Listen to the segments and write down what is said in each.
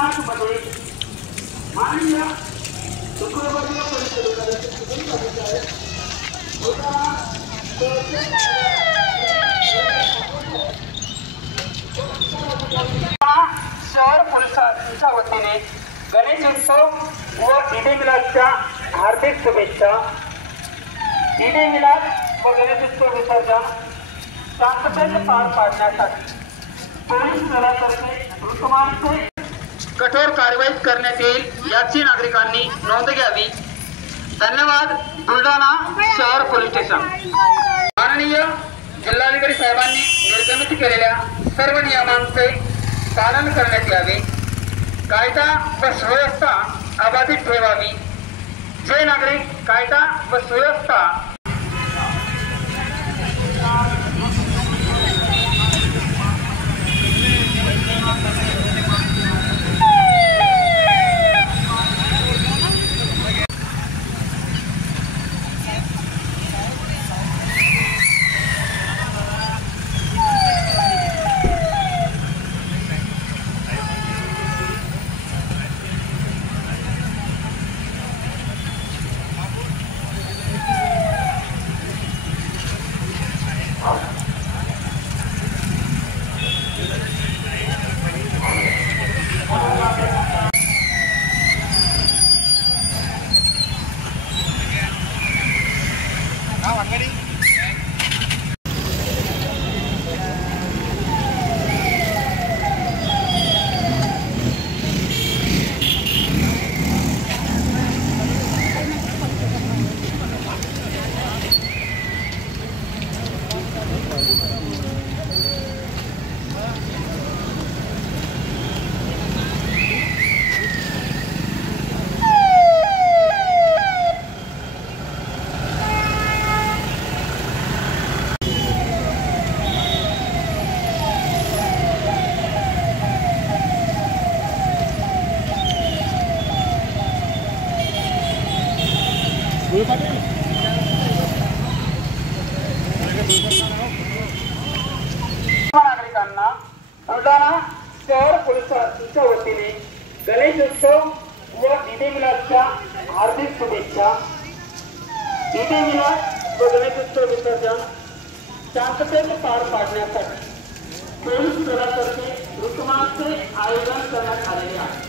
ऋतुमासमध्ये माननीय शुक्रवारी परिषदेचे शहर पोलिसांच्या वतीने गणेशोत्सव व ईद मिलादच्या हार्दिक शुभेच्छा। ईद मिलाद व गणेशोत्सव विसर्जन शांततेने पार पाडण्यासाठी पोलीस दलातर्फे ऋतुमासचे कठोर कारवाई करण्यात येईल याची नागरिकांनी नोंद घ्यावी। धन्यवाद। बुलढाणा शहर पोलीस स्टेशन। माननीय जिल्हाधिकारी साहेबांनी निर्गमित केलेल्या सर्व नियमांचे पालन करण्यात यावे। कायदा व सुव्यवस्था अबाधित ठेवावी। जे नागरिक कायदा व सुव्यवस्था नागरिकांना बुलढाणा शहर पोलिसांच्या वतीने गणेशोत्सव व ईद मिलादच्या हार्दिक शुभेच्छा। ईद मिलाद व गणेशोत्सव विसर्जन शांततेने पार पाडण्यासाठी पोलीस दलातर्फे ऋतुमासचे आयोजन करण्यात आलेले आहे।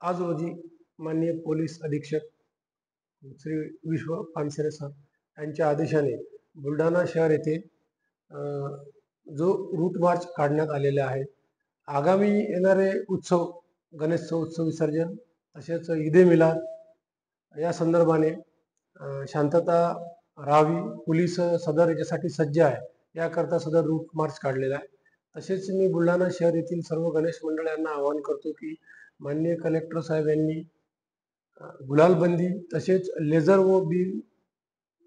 आज रोजी माननीय पोलीस अधीक्षक श्री विश्व पानसरे सर यांच्या आदेशाने बुलढाणा शहर येथे जो रूट मार्च काढण्यात आलेला आहे। आगामी येणारे उत्सव गणेशोत्सव उत्सव विसर्जन तसेच ईद मिलाद या संदर्भाने शांतता राहावी, पोलीस सदर याच्यासाठी सज्ज आहे। याकरता सदर रूट मार्च काढलेला आहे। तसेच मी बुलढाणा शहर येथील सर्व गणेश मंडळ यांना आवाहन करतो की माननीय कलेक्टर साहेब यांनी गुलालबंदी तसेच लेझर व बीम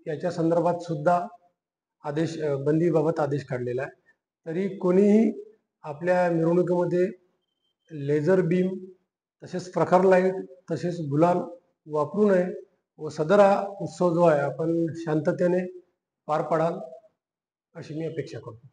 याच्या संदर्भात सुद्धा आदेश बंदीबाबत आदेश काढलेला आहे। तरी कोणीही आपल्या मिरवणुकीमध्ये लेझर बीम तसेच प्रखर लाईट तसेच गुलाल वापरू नये व सदर हा उत्सव जो आहे आपण शांततेने पार पाडाल अशी मी अपेक्षा करतो।